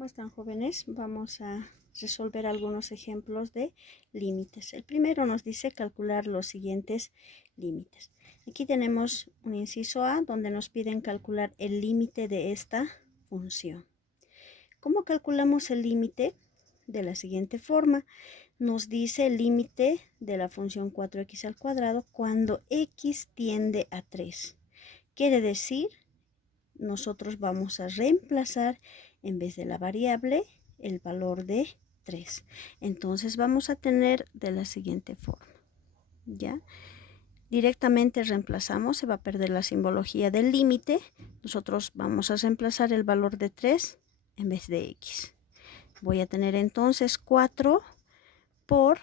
¿Cómo están, jóvenes? Vamos a resolver algunos ejemplos de límites. El primero nos dice calcular los siguientes límites. Aquí tenemos un inciso A donde nos piden calcular el límite de esta función. ¿Cómo calculamos el límite? De la siguiente forma. Nos dice el límite de la función 4x al cuadrado cuando x tiende a 3. Quiere decir, nosotros vamos a reemplazar en vez de la variable el valor de 3. Entonces vamos a tener de la siguiente forma. ¿Ya? Directamente reemplazamos, se va a perder la simbología del límite. Nosotros vamos a reemplazar el valor de 3 en vez de x. Voy a tener entonces 4 por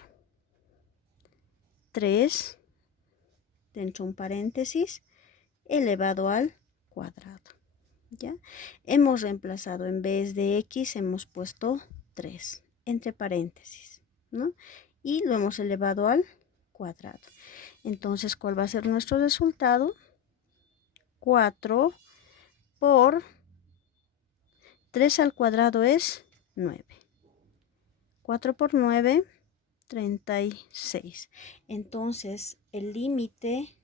3, dentro de un paréntesis, elevado al cuadrado. ¿Ya? Hemos reemplazado en vez de x, hemos puesto 3 entre paréntesis, ¿no? Y lo hemos elevado al cuadrado. Entonces, ¿cuál va a ser nuestro resultado? 4 por 3 al cuadrado es 9. 4 por 9, 36. Entonces, el límite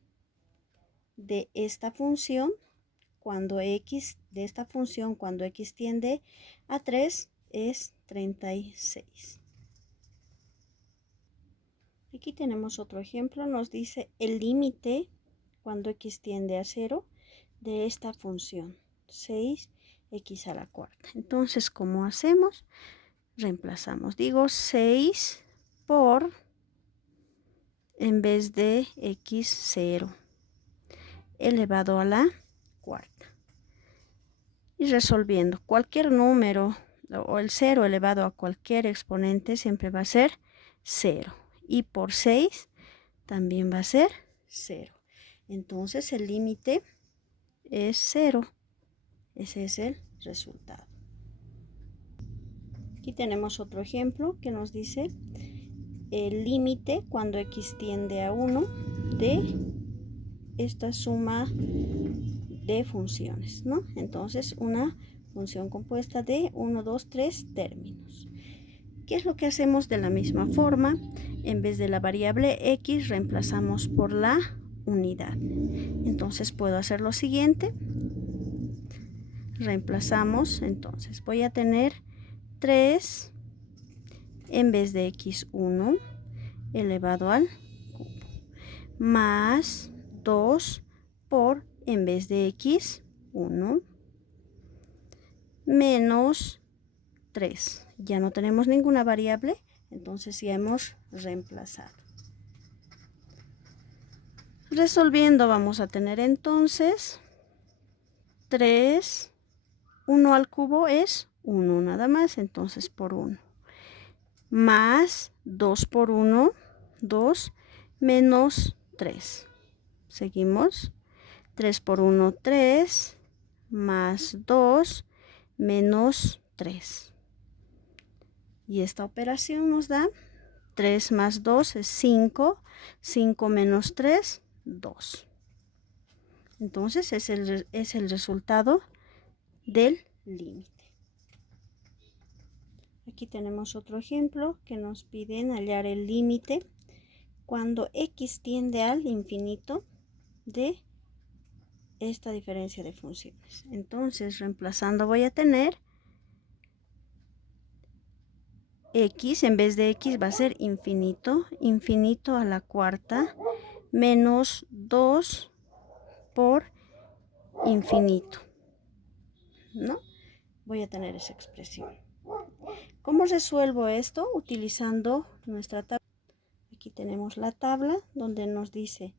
de esta función, cuando x tiende a 3, es 36. Aquí tenemos otro ejemplo. Nos dice el límite cuando x tiende a 0 de esta función, 6x a la cuarta. Entonces, ¿cómo hacemos? Reemplazamos. Digo 6 por, en vez de x0, elevado a la cuarta. Y resolviendo, cualquier número o el 0 elevado a cualquier exponente siempre va a ser 0. Y por 6 también va a ser 0. Entonces el límite es 0. Ese es el resultado. Aquí tenemos otro ejemplo que nos dice el límite cuando x tiende a 1 de esta suma de funciones, ¿no? Entonces, una función compuesta de 1, 2, 3 términos. ¿Qué es lo que hacemos de la misma forma? En vez de la variable x, reemplazamos por la unidad. Entonces, puedo hacer lo siguiente. Reemplazamos, entonces, voy a tener 3 en vez de x1 elevado al cubo, más 2 por, en vez de x1, menos 3. Ya no tenemos ninguna variable, entonces ya hemos reemplazado. Resolviendo vamos a tener entonces 3, 1 al cubo es 1 nada más, entonces por 1. Más 2 por 1, 2, menos 3. Seguimos. 3 por 1, 3, más 2, menos 3. Y esta operación nos da 3 más 2 es 5, 5 menos 3, 2. Entonces es el resultado del límite. Aquí tenemos otro ejemplo que nos piden hallar el límite cuando x tiende al infinito de esta diferencia de funciones. Entonces, reemplazando voy a tener x, en vez de x va a ser infinito, infinito a la cuarta, menos 2 por infinito, ¿no? Voy a tener esa expresión. ¿Cómo resuelvo esto? Utilizando nuestra tabla. Aquí tenemos la tabla donde nos dice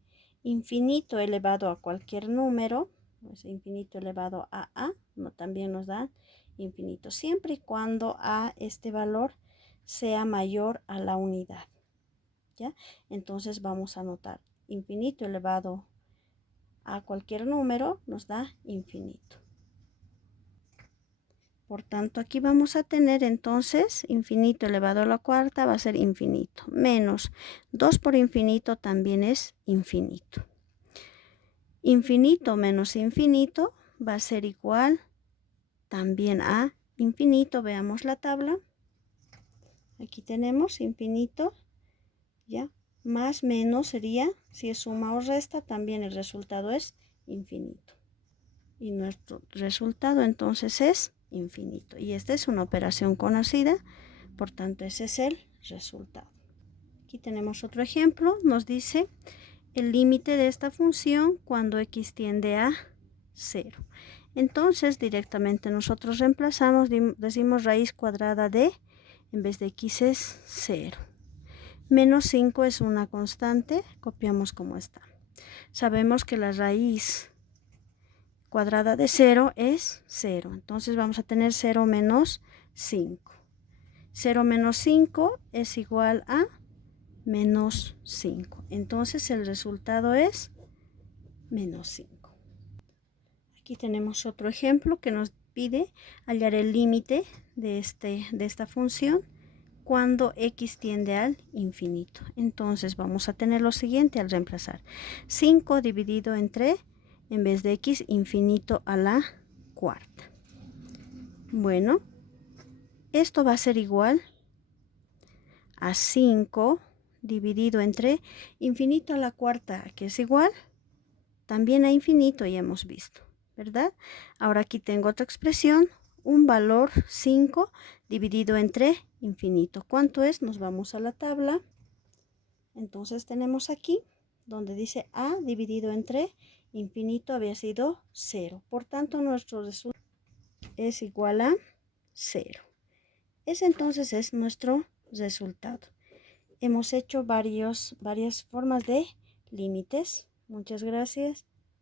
infinito elevado a cualquier número, pues infinito elevado a a, no, también nos da infinito, siempre y cuando a este valor sea mayor a la unidad. ¿Ya? Entonces vamos a anotar infinito elevado a cualquier número nos da infinito. Por tanto, aquí vamos a tener entonces infinito elevado a la cuarta va a ser infinito. Menos 2 por infinito también es infinito. Infinito menos infinito va a ser igual también a infinito. Veamos la tabla. Aquí tenemos infinito, ¿ya? Más menos sería, si es suma o resta, también el resultado es infinito. Y nuestro resultado entonces es infinito. Y esta es una operación conocida, por tanto ese es el resultado. Aquí tenemos otro ejemplo. Nos dice el límite de esta función cuando x tiende a 0. Entonces directamente nosotros reemplazamos, decimos raíz cuadrada de, en vez de x es 0. Menos 5 es una constante, copiamos como está. Sabemos que la raíz cuadrada de 0 es 0. Entonces vamos a tener 0 menos 5. 0 menos 5 es igual a menos 5. Entonces el resultado es menos 5. Aquí tenemos otro ejemplo que nos pide hallar el límite de esta función cuando x tiende al infinito. Entonces vamos a tener lo siguiente al reemplazar. 5 dividido entre, en vez de x, infinito a la cuarta. Bueno, esto va a ser igual a 5 dividido entre infinito a la cuarta, que es igual también a infinito, ya hemos visto, ¿verdad? Ahora aquí tengo otra expresión, un valor 5 dividido entre infinito. ¿Cuánto es? Nos vamos a la tabla. Entonces tenemos aquí, donde dice a dividido entre infinito había sido 0. Por tanto, nuestro resultado es igual a 0. Ese entonces es nuestro resultado. Hemos hecho varias formas de límites. Muchas gracias.